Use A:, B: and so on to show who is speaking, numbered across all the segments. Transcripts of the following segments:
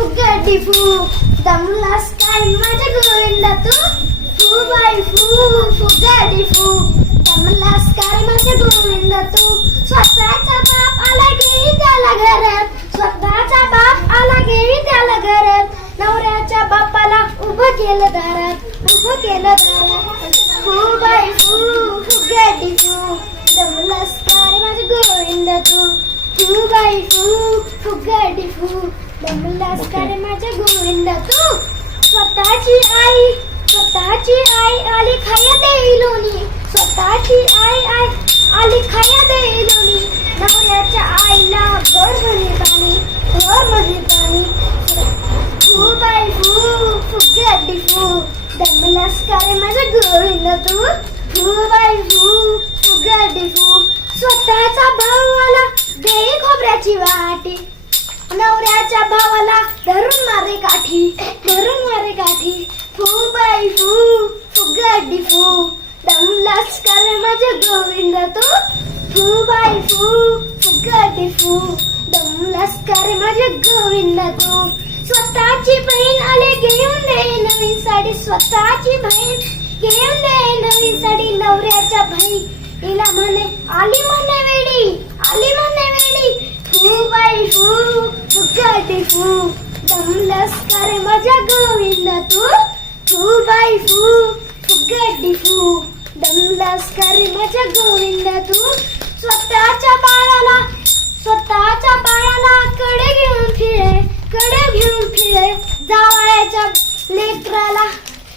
A: फुगडी फू दमलास काय माझ्या गोविंदा तू फू बाई फू फुगडी फू दमलास काय माझ्या गोविंदा तू स्वतःचा बाप आला गेली त्याला घरात स्वतःचा बाप आला गेली त्याला घरात नवऱ्याच्या बापाला उभं केलं दारात उभं केलं दारात फू बाई फू फुगडी फू दमलास काय माझ्या गोविंदा तू फू बाई फू फुगडी फू दमलास काय माझ्या गोविंदा तू. स्वतःची आई स्वतःची आई आली खाया देईलोनी. स्वतःची आई आई आली खाया देईलोनी. नवऱ्याच्या आईला भर म्हणे पाणी भर म्हणे पाणी फू बाई फू फुगडी फू दमलास काय माझ्या गोविंदा तू. फू बाई फू फुगडी फू स्वतःचा भाऊ नवऱ्याची वाटी. नवऱ्याच्या भावाला धरून मारे काठी धरून मारे काठी. फू बाई फू फुगडी फू. दमलास कर माझ्या गोविंद तू. फू बाई फू फुगडी फू. दमलास कर माझ्या गोविंद तू. स्वतःची बहीण आले घेऊन दे नवीन साडी. स्वतःची बहीण घेऊन दे नवीन साडी. नवऱ्याच्या बहिणीला म्हणे आली म्हणे वेडी आली म्हणे फू बाई फू. दमलस करे मजा गोविंदा तू. तू बाई फू फुगडी फू. दमलस करे मजा गोविंदा तू. स्वतःच्या बाळाला स्वतःच्या बाळाला कडे घेऊन फिरे कडे घेऊन फिरे. जावयाच्या लेकराला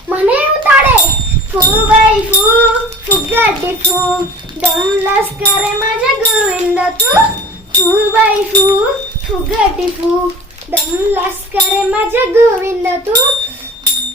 A: म्हणे उताडे. फू बाई फू फुगडी फू. दमलस करे माझ्या गोविंदा तू. फू फू फुगडी फू दमलास करे माझ्या गोविंद तू.